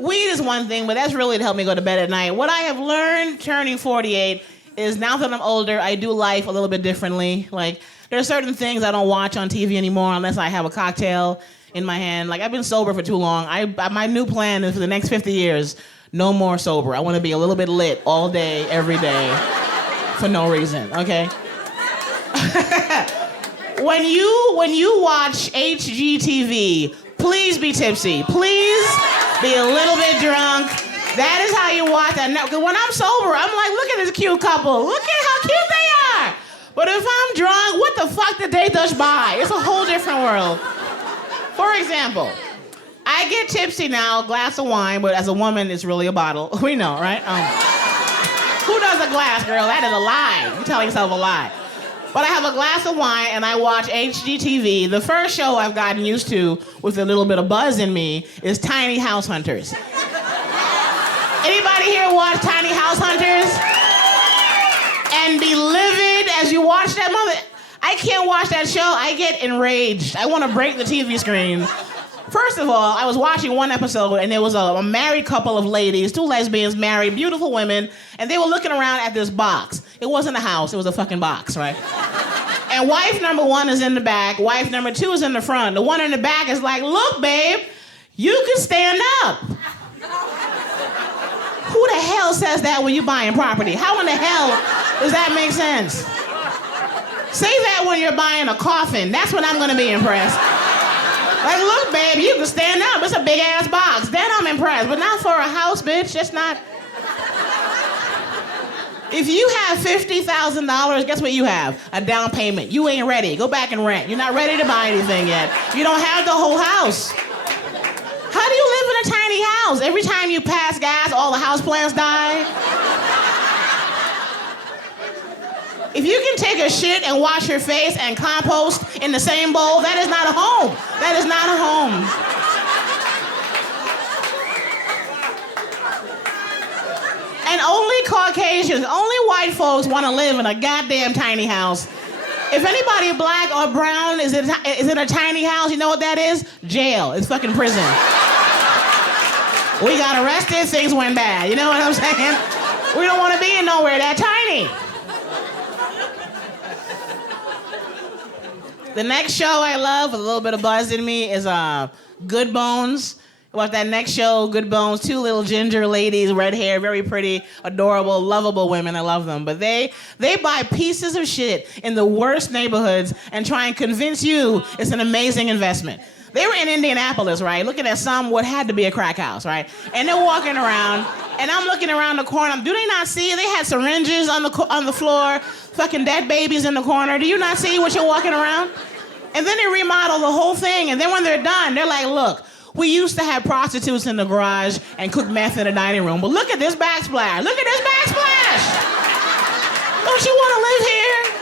weed is one thing, but that's really to help me go to bed at night. What I have learned turning 48 is now that I'm older, I do life a little bit differently. Like, there are certain things I don't watch on TV anymore unless I have a cocktail in my hand. Like, I've been sober for too long. My new plan is for the next 50 years, no more sober. I want to be a little bit lit all day, every day, for no reason, okay? When you watch HGTV, please be tipsy. Please be a little bit drunk. That is how you watch that. Because when I'm sober, I'm like, look at this cute couple. Look at how cute they are. But if I'm drunk, what the fuck did they touch by? It's a whole different world. For example, I get tipsy now, a glass of wine, but as a woman, it's really a bottle. We know, right? Who does a glass, girl? That is a lie. You're telling yourself a lie. But I have a glass of wine and I watch HGTV. The first show I've gotten used to with a little bit of buzz in me is Tiny House Hunters. Anybody here watch Tiny House Hunters? And be livid as you watch that mother. I can't watch that show. I get enraged. I want to break the TV screen. First of all, I was watching one episode and there was a married couple of ladies, 2 lesbians married, beautiful women, and they were looking around at this box. It wasn't a house, it was a fucking box, right? And wife number 1 is in the back, wife number 2 is in the front. The one in the back is like, look, babe, you can stand up. Who the hell says that when you're buying property? How in the hell does that make sense? Say that when you're buying a coffin. That's when I'm gonna be impressed. Like, look, babe, you can stand up. It's a big-ass box. Then I'm impressed. But not for a house, bitch. That's not... If you have $50,000, guess what you have? A down payment. You ain't ready. Go back and rent. You're not ready to buy anything yet. You don't have the whole house. How do you live in a tiny house? Every time you pass gas, all the house plants die. If you can take a shit and wash your face and compost in the same bowl, that is not a home. That is not a home. And only Caucasians, only white folks want to live in a goddamn tiny house. If anybody black or brown is in a tiny house, you know what that is? Jail. It's fucking prison. We got arrested, things went bad. You know what I'm saying? We don't want to be in nowhere that tiny. The next show I love with a little bit of buzz in me is Good Bones. Watch that next show, Good Bones. 2 little ginger ladies, red hair, very pretty, adorable, lovable women. I love them. But they buy pieces of shit in the worst neighborhoods and try and convince you it's an amazing investment. They were in Indianapolis, right? Looking at what had to be a crack house, right? And they're walking around, and I'm looking around the corner. Do they not see? They had syringes on the floor, fucking dead babies in the corner. Do you not see what you're walking around? And then they remodel the whole thing, and then when they're done, they're like, look, we used to have prostitutes in the garage and cook meth in the dining room, but look at this backsplash. Look at this backsplash! Don't you want to live here?